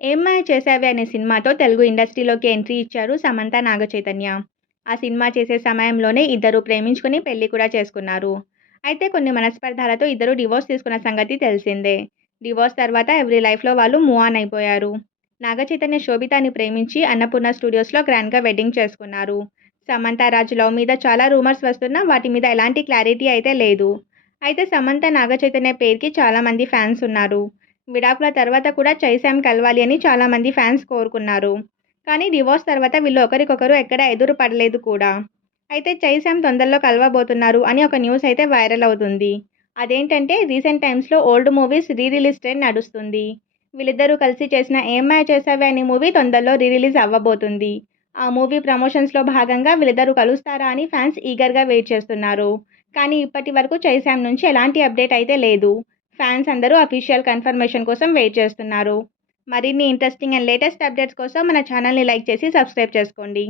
ఏం మాయ అనే సినిమాతో తెలుగు ఇండస్ట్రీలోకి ఎంట్రీ ఇచ్చారు సమంత నాగచైతన్య. ఆ సినిమా చేసే సమయంలోనే ఇద్దరు ప్రేమించుకుని పెళ్ళి కూడా చేసుకున్నారు. అయితే కొన్ని మనస్పర్ధాలతో ఇద్దరు డివోర్స్ తీసుకున్న సంగతి తెలిసిందే. డివోర్స్ తర్వాత ఎవ్రీ లైఫ్లో వాళ్ళు మూవ్ ఆన్ అయిపోయారు. నాగచైతన్య శోభితాని ప్రేమించి అన్నపూర్ణ స్టూడియోస్లో గ్రాండ్గా వెడ్డింగ్ చేసుకున్నారు. సమంత రాజ్ లవ్ మీద చాలా రూమర్స్ వస్తున్నా వాటి మీద ఎలాంటి క్లారిటీ అయితే లేదు. అయితే సమంత నాగచైతన్య పేరుకి చాలామంది ఫ్యాన్స్ ఉన్నారు. విడాకుల తర్వాత కూడా చైశామ్ కలవాలి అని చాలామంది ఫ్యాన్స్ కోరుకున్నారు. కానీ డివోర్స్ తర్వాత వీళ్ళు ఒకరికొకరు ఎక్కడ ఎదురు పడలేదు కూడా. అయితే చైశామ్ తొందరలో కలవబోతున్నారు అని ఒక న్యూస్ అయితే వైరల్ అవుతుంది. అదేంటంటే రీసెంట్ టైమ్స్లో old movies re release trend నడుస్తుంది. వీళ్ళిద్దరూ కలిసి చేసిన ఏమై చేసావే అనే మూవీ తొందరలో రీ రిలీజ్ అవ్వబోతుంది. ఆ మూవీ ప్రమోషన్స్లో భాగంగా వీళ్ళిద్దరూ కలుస్తారా అని ఫ్యాన్స్ ఈగర్గా వెయిట్ చేస్తున్నారు. కానీ ఇప్పటి వరకు చైశామ్ నుంచి ఎలాంటి అప్డేట్ అయితే లేదు. ఫ్యాన్స్ అందరూ అఫీషియల్ కన్ఫర్మేషన్ కోసం వెయిట్ చేస్తున్నారు. మరిన్ని ఇంట్రెస్టింగ్ అండ్ లేటెస్ట్ అప్డేట్స్ కోసం మన ఛానల్ని లైక్ చేసి సబ్స్క్రైబ్ చేసుకోండి.